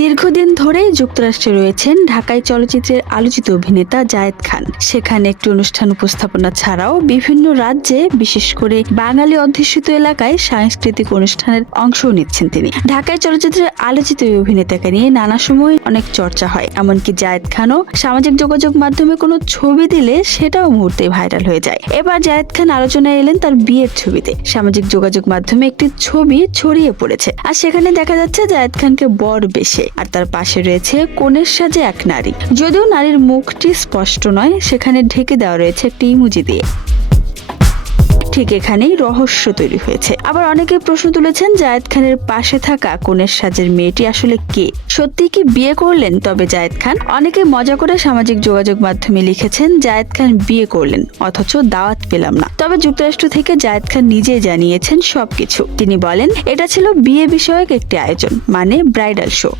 দীর্ঘদিন ধরেই যুক্তরাষ্ট্রে রয়েছেন ঢাকায় চলচ্চিত্রের আলোচিত অভিনেতা জায়েদ খান। সেখানে একটি অনুষ্ঠান উপস্থাপনা ছাড়াও বিভিন্ন রাজ্যে, বিশেষ করে বাঙালি অধ্যুষিত এলাকায় সাংস্কৃতিক অনুষ্ঠানের অংশ নিচ্ছেন তিনি। ঢাকায় চলচ্চিত্রের আলোচিত অভিনেতাকে নিয়ে নানা সময় অনেক চর্চা হয়। এমনকি জায়েদ খানও সামাজিক যোগাযোগ মাধ্যমে কোনো ছবি দিলে সেটাও মুহূর্তে ভাইরাল হয়ে যায়। এবার জায়েদ খান আলোচনায় এলেন তার বিয়ের ছবিতে। সামাজিক যোগাযোগ মাধ্যমে একটি ছবি ছড়িয়ে পড়েছে। আর সেখানে দেখা যাচ্ছে জায়েদ খানকে বর বেশে। আর তার পাশে রয়েছে কোণের সাজে এক নারী। যদিও নারীর মুখটি স্পষ্ট নয়, সেখানে ঢেকে দেওয়া রয়েছে একটি ইমুজি দিয়ে। ঠিক এখানেই রহস্য তৈরি হয়েছে। আবার অনেকে প্রশ্ন তুলেছেন, জায়েদ খানের পাশে থাকা কনের সাজের মেয়েটি আসলে কে? সত্যি কি বিয়ে করলেন? তবে জায়েদ খান, অনেকে মজা করে সামাজিক যোগাযোগ মাধ্যমে লিখেছেন, জায়েদ খান বিয়ে করলেন, অথচ দাওয়াত পেলাম না। তবে যুক্তরাষ্ট্র থেকে জায়েদ খান নিজেই জানিয়েছেন সবকিছু। তিনি বলেন, এটা ছিল বিয়ে বিষয়ক একটি আয়োজন মানে ব্রাইডাল শো।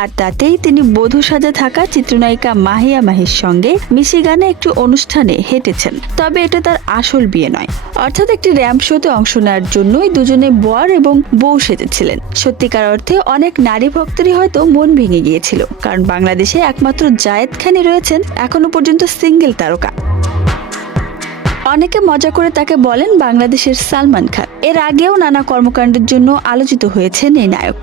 আর তাতেই তিনি বধূ সাজা থাকা চিত্রনায়িকা মাহিয়া মাহির সঙ্গে মিশিগানে একটি অনুষ্ঠানে হেঁটেছেন। তবে এটা তার আসল বিয়ে নয়। অর্থাৎ একটি র্যাম্প শোতে অংশ নেওয়ার জন্যই দুজনে বর এবং বউ সেজেছিলেন। সত্যিকার অর্থে অনেক নারী ভক্তরই হয়তো মন ভেঙে গিয়েছিল, কারণ বাংলাদেশে একমাত্র জায়েদ খানই রয়েছেন এখনও পর্যন্ত সিঙ্গেল তারকা। অনেকে মজা করে তাকে বলেন বাংলাদেশের সালমান খান। এর আগেও নানা কর্মকাণ্ডের জন্য আলোচিত হয়েছেন এই নায়ক।